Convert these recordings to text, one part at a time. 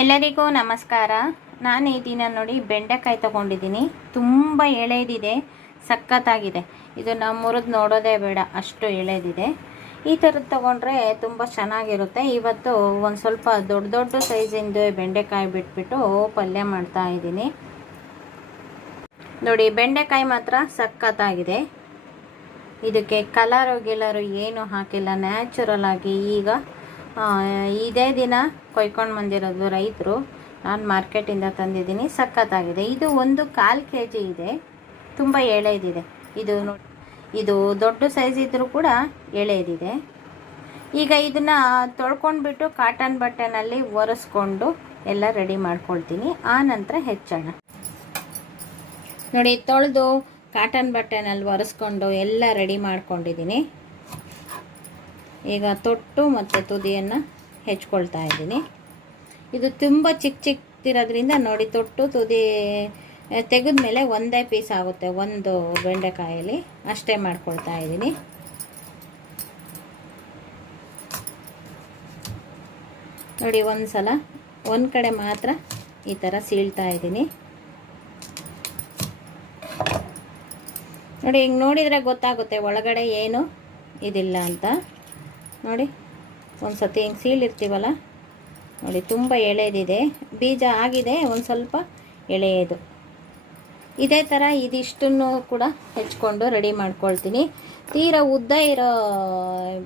ಎಲ್ಲರಿಗೂ ನಮಸ್ಕಾರ. ನಾನು ಈ ದಿನ ನೋಡಿ ಬೆಂಡೆಕಾಯಿ ತೊಗೊಂಡಿದ್ದೀನಿ. ತುಂಬ ಎಳೆದಿದೆ, ಸಖತ್ತಾಗಿದೆ. ಇದನ್ನು ಮುರಿದು ನೋಡೋದೇ ಬೇಡ, ಅಷ್ಟು ಎಳೆದಿದೆ. ಈ ಥರದ್ದು ತೊಗೊಂಡ್ರೆ ತುಂಬ ಚೆನ್ನಾಗಿರುತ್ತೆ. ಇವತ್ತು ಒಂದು ಸ್ವಲ್ಪ ದೊಡ್ಡ ದೊಡ್ಡ ಸೈಜಿಂದು ಬೆಂಡೆಕಾಯಿ ಬಿಟ್ಬಿಟ್ಟು ಪಲ್ಯ ಮಾಡ್ತಾ ಇದ್ದೀನಿ. ನೋಡಿ, ಬೆಂಡೆಕಾಯಿ ಮಾತ್ರ ಸಖತ್ತಾಗಿದೆ. ಇದಕ್ಕೆ ಕಲರು ಗಿಲರು ಏನು ಹಾಕಿಲ್ಲ, ನ್ಯಾಚುರಲ್ ಆಗಿ ಈಗ ಇದೇ ದಿನ ಕೊಯ್ಕೊಂಡು ಬಂದಿರೋದು ರೈತರು. ನಾನು ಮಾರ್ಕೆಟಿಂದ ತಂದಿದ್ದೀನಿ. ಸಖತ್ತಾಗಿದೆ. ಇದು ಒಂದು 1/4 kg ಇದೆ. ತುಂಬ ಎಳೆದಿದೆ. ಇದು ದೊಡ್ಡ ಸೈಜ್ ಇದ್ದರೂ ಕೂಡ ಎಳೆದಿದೆ. ಈಗ ಇದನ್ನು ತೊಳ್ಕೊಂಡ್ಬಿಟ್ಟು ಕಾಟನ್ ಬಟ್ಟೆನಲ್ಲಿ ಒರೆಸ್ಕೊಂಡು ಎಲ್ಲ ರೆಡಿ ಮಾಡ್ಕೊಳ್ತೀನಿ. ಆ ನಂತರ ಹೆಚ್ಚೋಣ. ನೋಡಿ, ತೊಳೆದು ಕಾಟನ್ ಬಟ್ಟೆನಲ್ಲಿ ಒರೆಸ್ಕೊಂಡು ಎಲ್ಲ ರೆಡಿ ಮಾಡ್ಕೊಂಡಿದ್ದೀನಿ. ಈಗ ತೊಟ್ಟು ಮತ್ತು ತುದಿಯನ್ನು ಹೆಚ್ಕೊಳ್ತಾ ಇದ್ದೀನಿ. ಇದು ತುಂಬ ಚಿಕ್ಕದಿರೋದ್ರಿಂದ ನೋಡಿ, ತೊಟ್ಟು ತುದಿ ತೆಗೆದ ಮೇಲೆ ಒಂದೇ ಪೀಸ್ ಆಗುತ್ತೆ ಒಂದು ಬೆಂಡೆಕಾಯಲ್ಲಿ. ಅಷ್ಟೇ ಮಾಡ್ಕೊಳ್ತಾ ಇದ್ದೀನಿ. ನೋಡಿ, ಒಂದು ಸಲ ಒಂದು ಕಡೆ ಮಾತ್ರ ಈ ಥರ ಸೀಳ್ತಾ ಇದ್ದೀನಿ. ನೋಡಿ, ಹಿಂಗೆ ನೋಡಿದರೆ ಗೊತ್ತಾಗುತ್ತೆ ಒಳಗಡೆ ಏನು ಇದಿಲ್ಲ ಅಂತ. ನೋಡಿ, ಒಂದು ಸತಿ ಹಿಂಗೆ ಸೀಳಿರ್ತೀವಲ್ಲ, ನೋಡಿ ತುಂಬ ಎಳೆದಿದೆ. ಬೀಜ ಆಗಿದೆ, ಒಂದು ಸ್ವಲ್ಪ ಎಳೆಯದು. ಇದೇ ಥರ ಇದಿಷ್ಟನ್ನು ಕೂಡ ಹೆಚ್ಕೊಂಡು ರೆಡಿ ಮಾಡ್ಕೊಳ್ತೀನಿ. ತೀರಾ ಉದ್ದ ಇರೋ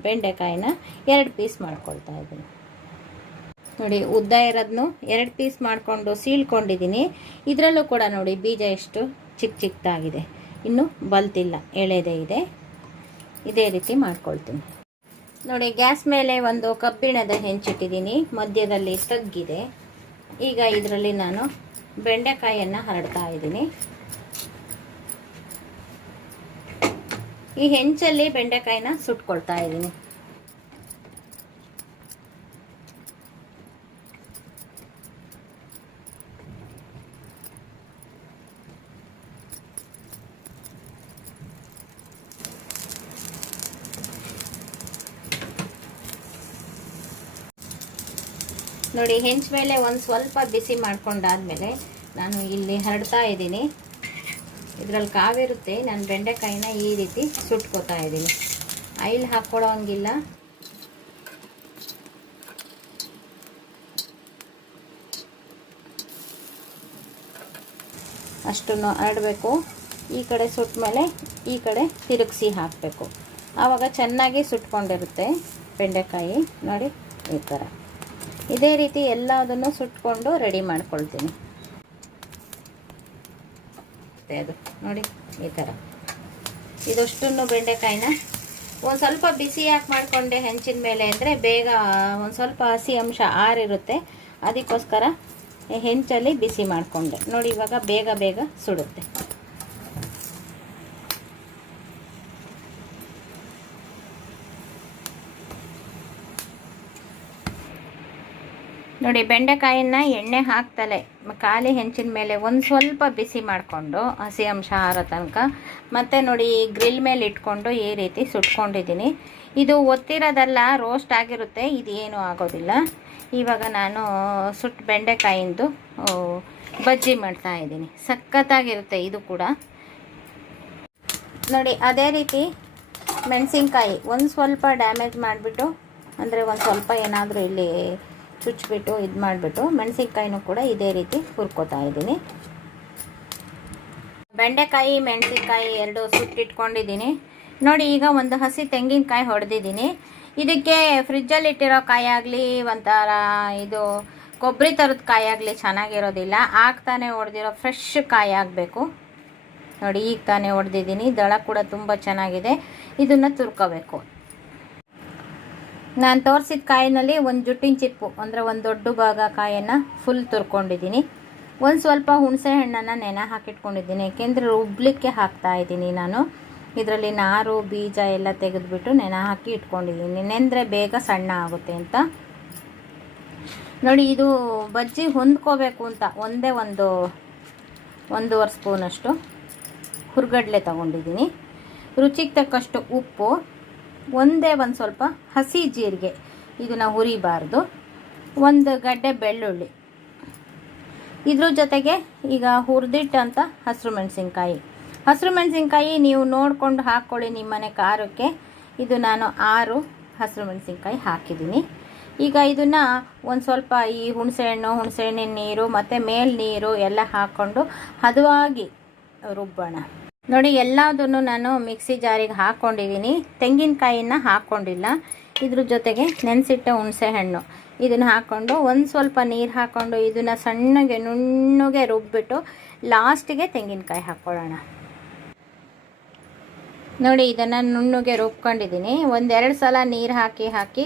ಬೆಂಡೆಕಾಯಿನ 2 ಪೀಸ್ ಮಾಡ್ಕೊಳ್ತಾ ಇದ್ದೀನಿ. ನೋಡಿ, ಉದ್ದ ಇರೋದನ್ನು 2 ಪೀಸ್ ಮಾಡಿಕೊಂಡು ಸೀಳ್ಕೊಂಡಿದ್ದೀನಿ. ಇದರಲ್ಲೂ ಕೂಡ ನೋಡಿ ಬೀಜ ಎಷ್ಟು ಚಿಕ್ಕದಾಗಿದೆ, ಇನ್ನೂ ಬಲ್ತಿಲ್ಲ, ಎಳೆದೇ ಇದೆ. ಇದೇ ರೀತಿ ಮಾಡ್ಕೊಳ್ತೀನಿ. ನೋಡಿ, ಗ್ಯಾಸ್ ಮೇಲೆ ಒಂದು ಕಬ್ಬಿಣದ ಹೆಂಚಿಟ್ಟಿದ್ದೀನಿ. ಮಧ್ಯದಲ್ಲಿ ತಗ್ಗಿದೆ. ಈಗ ಇದರಲ್ಲಿ ನಾನು ಬೆಂಡೆಕಾಯಿಯನ್ನು ಹರಡ್ತಾ ಇದ್ದೀನಿ. ಈ ಹೆಂಚಲ್ಲಿ ಬೆಂಡೆಕಾಯಿನ ಸುಟ್ಕೊಳ್ತಾ ಇದ್ದೀನಿ. ನೋಡಿ, ಹೆಂಚ ಮೇಲೆ ಒಂದು ಸ್ವಲ್ಪ ಬಿಸಿ ಮಾಡ್ಕೊಂಡಾದ್ಮೇಲೆ ನಾನು ಇಲ್ಲಿ ಹರಡ್ತಾ ಇದ್ದೀನಿ. ಇದರಲ್ಲಿ ಕಾವಿರುತ್ತೆ. ನಾನು ಬೆಂಡೆಕಾಯಿನ ಈ ರೀತಿ ಸುಟ್ಕೋತಾ ಇದ್ದೀನಿ. ಆಯಿಲ್ ಹಾಕ್ಕೊಳ್ಳೋಂಗಿಲ್ಲ. ಅಷ್ಟನ್ನು ಹರಡಬೇಕು. ಈ ಕಡೆ ಸುಟ್ಟ ಮೇಲೆ ಈ ಕಡೆ ತಿರುಗಿಸಿ ಹಾಕಬೇಕು. ಆವಾಗ ಚೆನ್ನಾಗಿ ಸುಟ್ಕೊಂಡಿರುತ್ತೆ ಬೆಂಡೆಕಾಯಿ. ನೋಡಿ, ಈ ಥರ ಇದೇ ರೀತಿ ಎಲ್ಲದನ್ನು ಸುಟ್ಕೊಂಡು ರೆಡಿ ಮಾಡ್ಕೊಳ್ತೀನಿ. ಅದು ನೋಡಿ, ಈ ಥರ ಇದಷ್ಟನ್ನು ಬೆಂಡೆಕಾಯಿನ ಒಂದು ಸ್ವಲ್ಪ ಬಿಸಿ ಯಾಕೆ ಮಾಡಿಕೊಂಡೆ ಹೆಂಚಿನ ಮೇಲೆ ಅಂದರೆ ಬೇಗ ಒಂದು ಸ್ವಲ್ಪ ಹಸಿ ಅಂಶ ಆರಿರುತ್ತೆ. ಅದಕ್ಕೋಸ್ಕರ ಹೆಂಚಲ್ಲಿ ಬಿಸಿ ಮಾಡಿಕೊಂಡೆ. ನೋಡಿ, ಇವಾಗ ಬೇಗ ಬೇಗ ಸುಡುತ್ತೆ. ನೋಡಿ, ಬೆಂಡೆಕಾಯಿನ ಎಣ್ಣೆ ಹಾಕ್ತಲೇ ಖಾಲಿ ಹೆಂಚಿನ ಮೇಲೆ ಒಂದು ಸ್ವಲ್ಪ ಬಿಸಿ ಮಾಡಿಕೊಂಡು ಹಸಿ ಅಂಶ ಆರೋ ತನಕ ಮತ್ತು ನೋಡಿ ಗ್ರಿಲ್ ಮೇಲೆ ಇಟ್ಕೊಂಡು ಈ ರೀತಿ ಸುಟ್ಕೊಂಡಿದ್ದೀನಿ. ಇದು ಒತ್ತಿರೋದೆಲ್ಲ ರೋಸ್ಟ್ ಆಗಿರುತ್ತೆ, ಇದು ಏನೂ ಆಗೋದಿಲ್ಲ. ಇವಾಗ ನಾನು ಸುಟ್ಟು ಬೆಂಡೆಕಾಯಿಂದು ಬಜ್ಜಿ ಮಾಡ್ತಾ ಇದ್ದೀನಿ. ಸಖತ್ತಾಗಿರುತ್ತೆ ಇದು ಕೂಡ. ನೋಡಿ, ಅದೇ ರೀತಿ ಮೆಣಸಿನ್ಕಾಯಿ ಒಂದು ಸ್ವಲ್ಪ ಡ್ಯಾಮೇಜ್ ಮಾಡಿಬಿಟ್ಟು, ಅಂದರೆ ಒಂದು ಸ್ವಲ್ಪ ಏನಾದರೂ ಇಲ್ಲಿ ಚುಚ್ಚಿಬಿಟ್ಟು ಇದು ಮಾಡಿಬಿಟ್ಟು ಮೆಣಸಿನ್ಕಾಯಿನೂ ಕೂಡ ಇದೇ ರೀತಿ ಹುರ್ಕೋತಾ ಇದ್ದೀನಿ. ಬೆಂಡೆಕಾಯಿ ಮೆಣಸಿನ್ಕಾಯಿ 2 ಸುಟ್ಟಿಟ್ಕೊಂಡಿದ್ದೀನಿ. ನೋಡಿ, ಈಗ ಒಂದು ಹಸಿ ತೆಂಗಿನಕಾಯಿ ಹೊಡೆದಿದ್ದೀನಿ. ಇದಕ್ಕೆ ಫ್ರಿಜ್ಜಲ್ಲಿ ಇಟ್ಟಿರೋ ಕಾಯಿ ಆಗಲಿ ಒಂಥರ ಇದು ಕೊಬ್ಬರಿ ಥರದ ಕಾಯಿ ಆಗಲಿ ಚೆನ್ನಾಗಿರೋದಿಲ್ಲ. ಆಗ ತಾನೇ ಹೊಡೆದಿರೋ ಫ್ರೆಶ್ ಕಾಯಿ ಆಗಬೇಕು. ನೋಡಿ, ಈಗ ತಾನೇ ಹೊಡೆದಿದ್ದೀನಿ. ದಳ ಕೂಡ ತುಂಬ ಚೆನ್ನಾಗಿದೆ. ಇದನ್ನು ತುರ್ಕೋಬೇಕು. ನಾನು ತೋರಿಸಿದ ಕಾಯಿನಲ್ಲಿ ಒಂದು ಜುಟ್ಟಿನ ಚಿಪ್ಪು ಅಂದರೆ ಒಂದು ದೊಡ್ಡ ಭಾಗ ಕಾಯನ್ನು ಫುಲ್ ತುರ್ಕೊಂಡಿದ್ದೀನಿ. ಒಂದು ಸ್ವಲ್ಪ ಹುಣಸೆ ಹಣ್ಣನ್ನು ನೆನೆ ಹಾಕಿಟ್ಕೊಂಡಿದ್ದೀನಿ. ಏಕೆಂದರೆ ರುಬ್ಲಿಕ್ಕೆ ಹಾಕ್ತಾ ಇದ್ದೀನಿ ನಾನು. ಇದರಲ್ಲಿ ನಾರು ಬೀಜ ಎಲ್ಲ ತೆಗೆದುಬಿಟ್ಟು ನೆನೆ ಹಾಕಿ ಇಟ್ಕೊಂಡಿದ್ದೀನಿ. ನೆನೆಂದರೆ ಬೇಗ ಸಣ್ಣ ಆಗುತ್ತೆ ಅಂತ. ನೋಡಿ, ಇದು ಬಜ್ಜಿ ಹೊಂದ್ಕೋಬೇಕು ಅಂತ ಒಂದೇ ಒಂದೂವರೆ ಸ್ಪೂನಷ್ಟು ಹುರ್ಗಡ್ಲೆ ತೊಗೊಂಡಿದ್ದೀನಿ. ರುಚಿಗೆ ತಕ್ಕಷ್ಟು ಉಪ್ಪು, ಒಂದೇ ಒಂದು ಸ್ವಲ್ಪ ಹಸಿ ಜೀರಿಗೆ, ಇದನ್ನು ಹುರಿಬಾರ್ದು. ಒಂದು ಗಡ್ಡೆ ಬೆಳ್ಳುಳ್ಳಿ, ಇದ್ರ ಜೊತೆಗೆ ಈಗ ಹುರಿದಿಟ್ಟಂಥ ಹಸಿರು ಮೆಣಸಿನ್ಕಾಯಿ ನೀವು ನೋಡಿಕೊಂಡು ಹಾಕ್ಕೊಳ್ಳಿ ನಿಮ್ಮನೆ ಖಾರಕ್ಕೆ. ಇದು ನಾನು 6 ಹಸಿರು ಮೆಣಸಿನ್ಕಾಯಿ ಹಾಕಿದ್ದೀನಿ. ಈಗ ಇದನ್ನು ಒಂದು ಸ್ವಲ್ಪ ಈ ಹುಣಸೆಹಣ್ಣಿನ ನೀರು ಮತ್ತು ನೀರು ಎಲ್ಲ ಹಾಕ್ಕೊಂಡು ಹದವಾಗಿ ರುಬ್ಬೋಣ. ನೋಡಿ, ಎಲ್ಲದನ್ನು ನಾನು ಮಿಕ್ಸಿ ಜಾರಿಗೆ ಹಾಕ್ಕೊಂಡಿದ್ದೀನಿ. ತೆಂಗಿನಕಾಯಿನ ಹಾಕ್ಕೊಂಡಿಲ್ಲ. ಇದ್ರ ಜೊತೆಗೆ ನೆನೆಸಿಟ್ಟ ಹುಣಸೆಹಣ್ಣು ಇದನ್ನು ಹಾಕ್ಕೊಂಡು ಒಂದು ಸ್ವಲ್ಪ ನೀರು ಹಾಕ್ಕೊಂಡು ಇದನ್ನು ಸಣ್ಣಗೆ ನುಣ್ಣಗೆ ರುಬ್ಬಿಟ್ಟು ಲಾಸ್ಟಿಗೆ ತೆಂಗಿನಕಾಯಿ ಹಾಕ್ಕೊಳ್ಳೋಣ. ನೋಡಿ, ಇದನ್ನು ನುಣ್ಣಗೆ ರುಬ್ಕೊಂಡಿದ್ದೀನಿ. 1-2 ಸಲ ನೀರು ಹಾಕಿ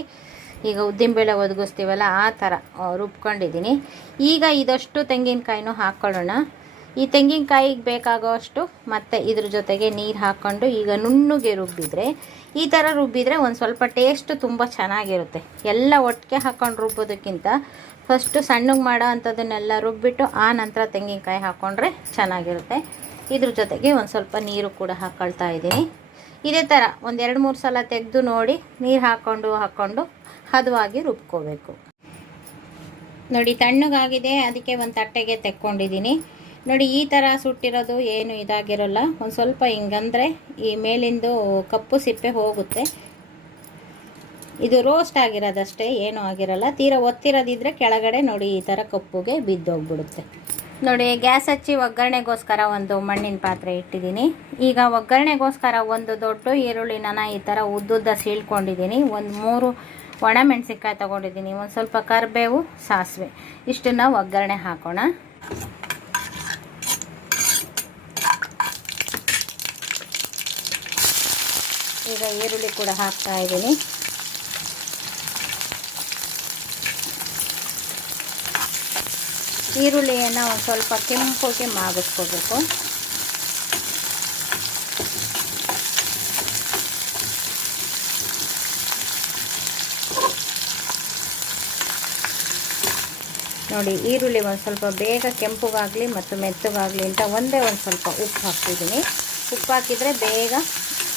ಈಗ ಉದ್ದಿನಬೇಳೆ ಒದಗಿಸ್ತೀವಲ್ಲ ಆ ಥರ ರುಬ್ಕೊಂಡಿದ್ದೀನಿ. ಈಗ ಇದಷ್ಟು ತೆಂಗಿನಕಾಯಿನೂ ಹಾಕ್ಕೊಳ್ಳೋಣ. ಈ ತೆಂಗಿನಕಾಯಿಗೆ ಬೇಕಾಗೋಷ್ಟು ಮತ್ತು ಇದ್ರ ಜೊತೆಗೆ ನೀರು ಹಾಕ್ಕೊಂಡು ಈಗ ನುಣ್ಣಗೆ ರುಬ್ಬಿದರೆ, ಈ ಥರ ರುಬ್ಬಿದರೆ ಒಂದು ಸ್ವಲ್ಪ ಟೇಸ್ಟ್ ತುಂಬ ಚೆನ್ನಾಗಿರುತ್ತೆ. ಎಲ್ಲ ಒಟ್ಟಿಗೆ ಹಾಕ್ಕೊಂಡು ರುಬ್ಬೋದಕ್ಕಿಂತ ಫಸ್ಟು ಸಣ್ಣಗೆ ಮಾಡೋ ಅಂಥದ್ದನ್ನೆಲ್ಲ ರುಬ್ಬಿಟ್ಟು ಆ ನಂತರ ತೆಂಗಿನಕಾಯಿ ಹಾಕ್ಕೊಂಡ್ರೆ ಚೆನ್ನಾಗಿರುತ್ತೆ. ಇದ್ರ ಜೊತೆಗೆ ಒಂದು ಸ್ವಲ್ಪ ನೀರು ಕೂಡ ಹಾಕ್ಕೊಳ್ತಾ ಇದ್ದೀನಿ. ಇದೇ ಥರ 1-2-3 ಸಲ ತೆಗೆದು ನೋಡಿ ನೀರು ಹಾಕ್ಕೊಂಡು ಹದವಾಗಿ ರುಬ್ಕೋಬೇಕು. ನೋಡಿ, ತಣ್ಣಗಾಗಿದೆ. ಅದಕ್ಕೆ ಒಂದು ತಟ್ಟೆಗೆ ತೆಕ್ಕೊಂಡಿದ್ದೀನಿ. ನೋಡಿ, ಈ ಥರ ಸುಟ್ಟಿರೋದು ಏನು ಇದಾಗಿರೋಲ್ಲ. ಒಂದು ಸ್ವಲ್ಪ ಹಿಂಗಂದರೆ ಈ ಮೇಲಿಂದು ಕಪ್ಪು ಸಿಪ್ಪೆ ಹೋಗುತ್ತೆ. ಇದು ರೋಸ್ಟ್ ಆಗಿರೋದಷ್ಟೇ, ಏನೂ ಆಗಿರಲ್ಲ. ತೀರಾ ಒತ್ತಿರೋದಿದ್ರೆ ಕೆಳಗಡೆ ನೋಡಿ ಈ ಥರ ಕಪ್ಪುಗೆ ಬಿದ್ದೋಗ್ಬಿಡುತ್ತೆ. ನೋಡಿ, ಗ್ಯಾಸ್ ಹಚ್ಚಿ ಒಗ್ಗರಣೆಗೋಸ್ಕರ ಒಂದು ಮಣ್ಣಿನ ಪಾತ್ರೆ ಇಟ್ಟಿದ್ದೀನಿ. ಈಗ ಒಗ್ಗರಣೆಗೋಸ್ಕರ ಒಂದು ದೊಡ್ಡ ಈರುಳ್ಳಿನ ಈ ಥರ ಉದ್ದುದ್ದ ಸೀಳ್ಕೊಂಡಿದ್ದೀನಿ. ಒಂದು 3 ಒಣಮೆಣಸಿನ್ಕಾಯಿ ತೊಗೊಂಡಿದ್ದೀನಿ. ಒಂದು ಸ್ವಲ್ಪ ಕರಿಬೇವು, ಸಾಸಿವೆ ಇಷ್ಟನ್ನು ಒಗ್ಗರಣೆ ಹಾಕೋಣ. ಈಗ ಈರುಳ್ಳಿ ಕೂಡ ಹಾಕ್ತಾ ಇದ್ದೀನಿ. ಈರುಳ್ಳಿಯನ್ನು ಒಂದು ಸ್ವಲ್ಪ ಕೆಂಪಗೆ ಮಾಗಿಸ್ಕೋಬೇಕು. ನೋಡಿ, ಈರುಳ್ಳಿ ಒಂದು ಸ್ವಲ್ಪ ಬೇಗ ಕೆಂಪುಗಾಗಲಿ ಮತ್ತು ಮೆತ್ತಗಾಗಲಿ ಅಂತ ಒಂದು ಸ್ವಲ್ಪ ಉಪ್ಪು ಹಾಕ್ತಿದ್ದೀನಿ. ಉಪ್ಪು ಹಾಕಿದರೆ ಬೇಗ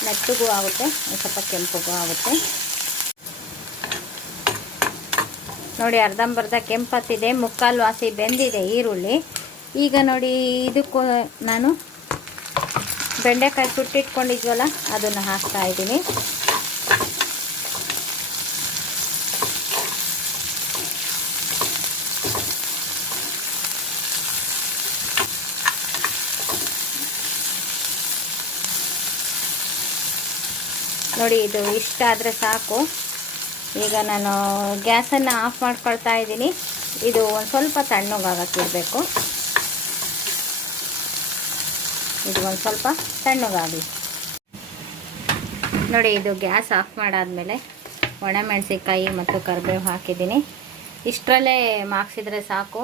ಮೆತ್ತಗೂ ಆಗುತ್ತೆ, ಒಂದು ಸ್ವಲ್ಪ ಕೆಂಪಗೂ ಆಗುತ್ತೆ. ನೋಡಿ, ಅರ್ಧಂಬರ್ಧ ಕೆಂಪತ್ತಿದೆ, ಮುಕ್ಕಾಲು ವಾಸಿ ಬೆಂದಿದೆ ಈರುಳ್ಳಿ. ಈಗ ನೋಡಿ, ಇದಕ್ಕೂ ನಾನು ಬೆಂಡೆಕಾಯಿ ಸುಟ್ಟಿಟ್ಕೊಂಡಿದ್ವಲ್ಲ ಅದನ್ನು ಹಾಕ್ತಾ ಇದ್ದೀನಿ. ನೋಡಿ, ಇದು ಇಷ್ಟ ಆದರೆ ಸಾಕು. ಈಗ ನಾನು ಗ್ಯಾಸನ್ನು ಆಫ್ ಮಾಡ್ಕೊಳ್ತಾ ಇದ್ದೀನಿ. ಇದು ಒಂದು ಸ್ವಲ್ಪ ತಣ್ಣಗಾಗಕ್ಕಿಡಬೇಕು. ಇದು ಒಂದು ಸ್ವಲ್ಪ ತಣ್ಣಗಾಗಲಿ. ನೋಡಿ, ಇದು ಗ್ಯಾಸ್ ಆಫ್ ಮಾಡಾದಮೇಲೆ ಒಣಮೆಣಸಿನ್ಕಾಯಿ ಮತ್ತು ಕರಿಬೇವು ಹಾಕಿದ್ದೀನಿ. ಇಷ್ಟರಲ್ಲೇ ಮಾಗ್ಸಿದ್ರೆ ಸಾಕು.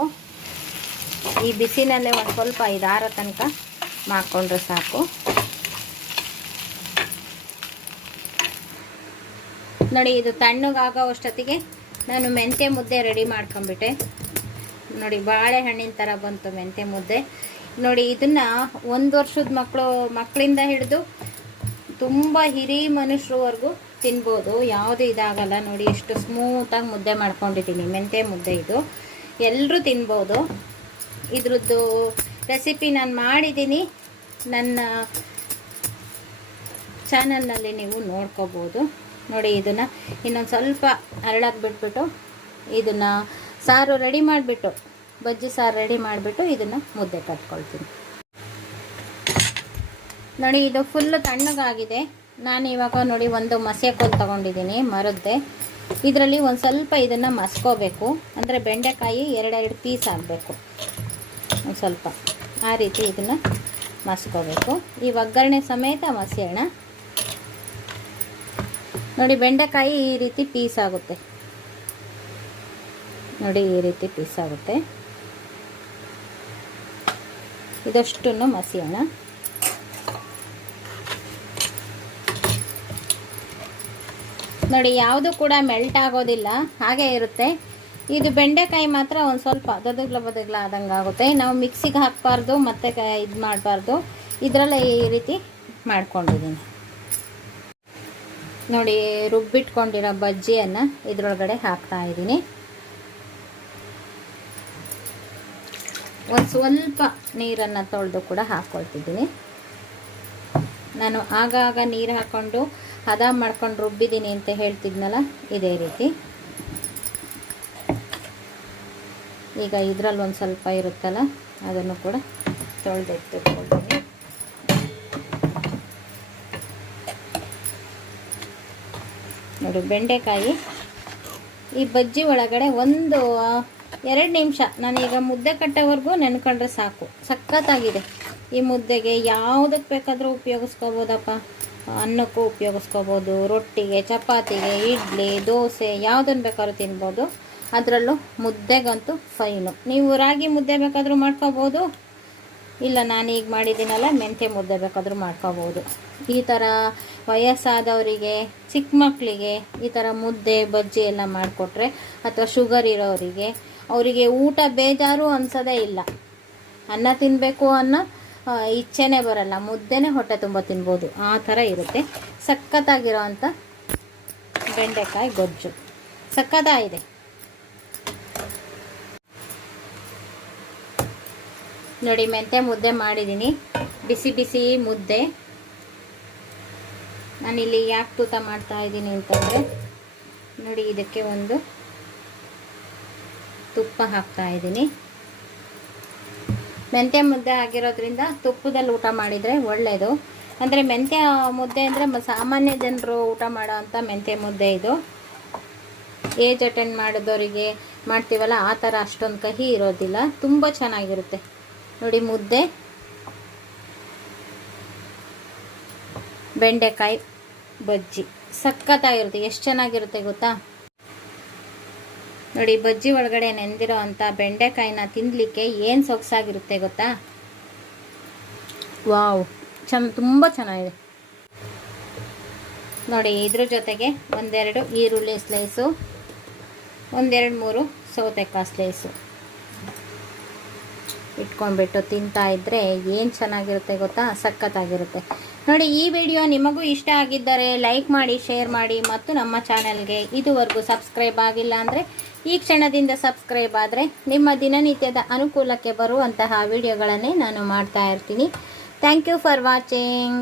ಈ ಬಿಸಿನಲ್ಲೇ ಒಂದು ಸ್ವಲ್ಪ 5-6 ತನಕ ಮಾಡ್ಕೊಂಡ್ರೆ ಸಾಕು. ನೋಡಿ, ಇದು ತಣ್ಣಗಾಗೋ ಅಷ್ಟೊತ್ತಿಗೆ ನಾನು ಮೆಂತ್ಯ ಮುದ್ದೆ ರೆಡಿ ಮಾಡ್ಕೊಂಬಿಟ್ಟೆ. ನೋಡಿ, ಬಾಳೆಹಣ್ಣಿನ ಥರ ಬಂತು ಮೆಂತ್ಯ ಮುದ್ದೆ. ನೋಡಿ, ಇದನ್ನು 1 ವರ್ಷದ ಮಕ್ಕಳಿಂದ ಹಿಡಿದು ತುಂಬ ಹಿರಿಯ ಮನುಷ್ಯರವರೆಗೂ ತಿನ್ಬೋದು, ಯಾವುದು ಇದಾಗಲ್ಲ. ನೋಡಿ, ಎಷ್ಟು ಸ್ಮೂತಾಗಿ ಮುದ್ದೆ ಮಾಡ್ಕೊಂಡಿದ್ದೀನಿ. ಮೆಂತ್ಯ ಮುದ್ದೆ ಇದು ಎಲ್ಲರೂ ತಿನ್ಬೋದು. ಇದ್ರದ್ದು ರೆಸಿಪಿ ನಾನು ಮಾಡಿದ್ದೀನಿ, ನನ್ನ ಚಾನಲ್ನಲ್ಲಿ ನೀವು ನೋಡ್ಕೋಬೋದು. ನೋಡಿ, ಇದನ್ನು ಇನ್ನೊಂದು ಸ್ವಲ್ಪ ಅರಳಾಗಿ ಬಿಟ್ಬಿಟ್ಟು ಇದನ್ನು ಸಾರು ರೆಡಿ ಮಾಡಿಬಿಟ್ಟು, ಬಜ್ಜಿ ಸಾರು ರೆಡಿ ಮಾಡಿಬಿಟ್ಟು ಇದನ್ನು ಮುದ್ದೆ ಕಟ್ಕೊಳ್ತೀನಿ. ನೋಡಿ, ಇದು ಫುಲ್ಲು ತಣ್ಣಗಾಗಿದೆ. ನಾನು ಇವಾಗ ನೋಡಿ ಒಂದು ಮಸೆಕೋಲು ತೊಗೊಂಡಿದ್ದೀನಿ ಮರದ್ದೆ. ಇದರಲ್ಲಿ ಒಂದು ಸ್ವಲ್ಪ ಇದನ್ನು ಮಸ್ಕೋಬೇಕು. ಅಂದರೆ ಬೆಂಡೆಕಾಯಿ 2 ಪೀಸ್ ಆಗಬೇಕು. ಒಂದು ಸ್ವಲ್ಪ ಆ ರೀತಿ ಇದನ್ನು ಮಸ್ಕೋಬೇಕು. ಈ ಒಗ್ಗರಣೆ ಸಮೇತ ಮಸೆಯೋಣ. ನೋಡಿ, ಬೆಂಡೆಕಾಯಿ ಈ ರೀತಿ ಪೀಸ್ ಆಗುತ್ತೆ. ನೋಡಿ, ಈ ರೀತಿ ಪೀಸ್ ಆಗುತ್ತೆ. ಇದಷ್ಟನ್ನು ಮಸಿಯೋಣ. ನೋಡಿ, ಯಾವುದು ಕೂಡ ಮೆಲ್ಟ್ ಆಗೋದಿಲ್ಲ, ಹಾಗೆ ಇರುತ್ತೆ. ಇದು ಬೆಂಡೆಕಾಯಿ ಮಾತ್ರ ಒಂದು ಸ್ವಲ್ಪ ಬದಗ್ಲ ಆದಂಗೆ ಆಗುತ್ತೆ. ನಾವು ಮಿಕ್ಸಿಗೆ ಹಾಕಬಾರ್ದು ಮತ್ತು ಇದು ಮಾಡಬಾರ್ದು. ಇದರಲ್ಲೇ ಈ ರೀತಿ ಮಾಡ್ಕೊಂಡಿದ್ದೀನಿ. ನೋಡಿ, ರುಬ್ಬಿಟ್ಕೊಂಡಿರೋ ಬಜ್ಜಿಯನ್ನು ಇದರೊಳಗಡೆ ಹಾಕ್ತಾ ಇದ್ದೀನಿ. ಒಂದು ಸ್ವಲ್ಪ ನೀರನ್ನು ತೊಳೆದು ಕೂಡ ಹಾಕ್ಕೊಳ್ತಿದ್ದೀನಿ. ನಾನು ಆಗಾಗ ನೀರು ಹಾಕ್ಕೊಂಡು ಹದ ಮಾಡ್ಕೊಂಡು ರುಬ್ಬಿದ್ದೀನಿ ಅಂತ ಹೇಳ್ತಿದ್ನಲ್ಲ, ಇದೇ ರೀತಿ. ಈಗ ಇದರಲ್ಲಿ ಒಂದು ಸ್ವಲ್ಪ ಇರುತ್ತಲ್ಲ, ಅದನ್ನು ಕೂಡ ತೊಳೆದಿಟ್ಕೊಳ್ತೀನಿ. ನೋಡಿ, ಬೆಂಡೆಕಾಯಿ ಈ ಬಜ್ಜಿ ಒಳಗಡೆ ಒಂದು 2 ನಿಮಿಷ ನಾನೀಗ ಮುದ್ದೆ ಕಟ್ಟೋವರೆಗೂ ನೆನ್ಕೊಂಡ್ರೆ ಸಾಕು. ಸಖತ್ತಾಗಿದೆ. ಈ ಮುದ್ದೆಗೆ ಯಾವುದಕ್ಕೆ ಬೇಕಾದರೂ ಉಪಯೋಗಿಸ್ಕೋಬೋದಪ್ಪ. ಅನ್ನಕ್ಕೂ ಉಪಯೋಗಿಸ್ಕೋಬೋದು, ರೊಟ್ಟಿಗೆ, ಚಪಾತಿಗೆ, ಇಡ್ಲಿ, ದೋಸೆ ಯಾವುದನ್ನು ಬೇಕಾದ್ರೂ ತಿನ್ಬೋದು. ಅದರಲ್ಲೂ ಮುದ್ದೆಗಂತೂ ಫೈನು. ನೀವು ರಾಗಿ ಮುದ್ದೆ ಬೇಕಾದರೂ ಮಾಡ್ಕೋಬೋದು, ಇಲ್ಲ ನಾನೀಗ ಮಾಡಿದ್ದೀನಲ್ಲ ಮೆಂತ್ಯ ಮುದ್ದೆ ಬೇಕಾದರೂ ಮಾಡ್ಕೋಬೋದು. ಈ ಥರ ವಯಸ್ಸಾದವರಿಗೆ, ಚಿಕ್ಕ ಮಕ್ಕಳಿಗೆ ಈ ಥರ ಮುದ್ದೆ ಬಜ್ಜಿ ಎಲ್ಲ ಮಾಡಿಕೊಟ್ರೆ, ಅಥವಾ ಶುಗರ್ ಇರೋರಿಗೆ, ಅವರಿಗೆ ಊಟ ಬೇಜಾರು ಅನ್ಸೋದೇ ಇಲ್ಲ. ಅನ್ನ ತಿನ್ನಬೇಕು ಅನ್ನೋ ಇಚ್ಛೆನೇ ಬರಲ್ಲ, ಮುದ್ದೆನೇ ಹೊಟ್ಟೆ ತುಂಬ ತಿನ್ಬೋದು. ಆ ಥರ ಇರುತ್ತೆ. ಸಖತ್ತಾಗಿರೋ ಅಂಥ ಬೆಂಡೆಕಾಯಿ ಗೊಜ್ಜು ಸಖತ್ತಾಗಿದೆ. ನೋಡಿ, ಮೆಂತ್ಯ ಮುದ್ದೆ ಮಾಡಿದ್ದೀನಿ. ಬಿಸಿ ಬಿಸಿ ಮುದ್ದೆ. ನಾನಿಲ್ಲಿ ಯಾಕೆ ತೂತ ಮಾಡ್ತಾ ಇದ್ದೀನಿ ಅಂತಂದರೆ, ನೋಡಿ ಇದಕ್ಕೆ ಒಂದು ತುಪ್ಪ ಹಾಕ್ತಾ ಇದ್ದೀನಿ. ಮೆಂತ್ಯ ಮುದ್ದೆ ಆಗಿರೋದ್ರಿಂದ ತುಪ್ಪದಲ್ಲಿ ಊಟ ಮಾಡಿದರೆ ಒಳ್ಳೆಯದು. ಅಂದರೆ ಮೆಂತ್ಯ ಮುದ್ದೆ ಅಂದರೆ ಸಾಮಾನ್ಯ ಜನರು ಊಟ ಮಾಡೋ ಅಂಥ ಮೆಂತ್ಯ ಮುದ್ದೆ ಇದು. ಏಜ್ ಅಟೆಂಡ್ ಮಾಡಿದವರಿಗೆ ಮಾಡ್ತೀವಲ್ಲ, ಆ ಥರ ಅಷ್ಟೊಂದು ಕಹಿ ಇರೋದಿಲ್ಲ, ತುಂಬ ಚೆನ್ನಾಗಿರುತ್ತೆ. ನೋಡಿ, ಮುದ್ದೆ ಬೆಂಡೆಕಾಯಿ ಬಜ್ಜಿ ಸಖತ್ತಾಗಿರುತ್ತೆ. ಎಷ್ಟು ಚೆನ್ನಾಗಿರುತ್ತೆ ಗೊತ್ತಾ. ನೋಡಿ, ಬಜ್ಜಿ ಒಳಗಡೆ ನೆಂದಿರೋ ಅಂಥ ಬೆಂಡೆಕಾಯಿನ ತಿನ್ನಲಿಕ್ಕೆ ಏನು ಸೊಗಸಾಗಿರುತ್ತೆ ಗೊತ್ತಾ. ವಾವ್, ತುಂಬ ಚೆನ್ನಾಗಿದೆ. ನೋಡಿ, ಇದ್ರ ಜೊತೆಗೆ 1-2 ಈರುಳ್ಳಿ ಸ್ಲೈಸು, 1-2-3 ಸೌತೆಕಾಯಿ ಸ್ಲೈಸು ಇಟ್ಕೊಂಡ್ಬಿಟ್ಟು ತಿಂತಾ ಇದ್ದರೆ ಏನು ಚೆನ್ನಾಗಿರುತ್ತೆ ಗೊತ್ತಾ, ಸಖತ್ತಾಗಿರುತ್ತೆ. ನೋಡಿ, ಈ ವಿಡಿಯೋ ನಿಮಗೂ ಇಷ್ಟ ಆಗಿದ್ದರೆ ಲೈಕ್ ಮಾಡಿ, ಶೇರ್ ಮಾಡಿ, ಮತ್ತು ನಮ್ಮ ಚಾನಲ್ಗೆ ಇದುವರೆಗೂ ಸಬ್ಸ್ಕ್ರೈಬ್ ಆಗಿಲ್ಲ ಅಂದರೆ ಈ ಕ್ಷಣದಿಂದ ಸಬ್ಸ್ಕ್ರೈಬ್ ಆದರೆ ನಿಮ್ಮ ದಿನನಿತ್ಯದ ಅನುಕೂಲಕ್ಕೆ ಬರುವಂತಹ ವಿಡಿಯೋಗಳನ್ನೇ ನಾನು ಮಾಡ್ತಾ ಇರ್ತೀನಿ. Thank you for watching.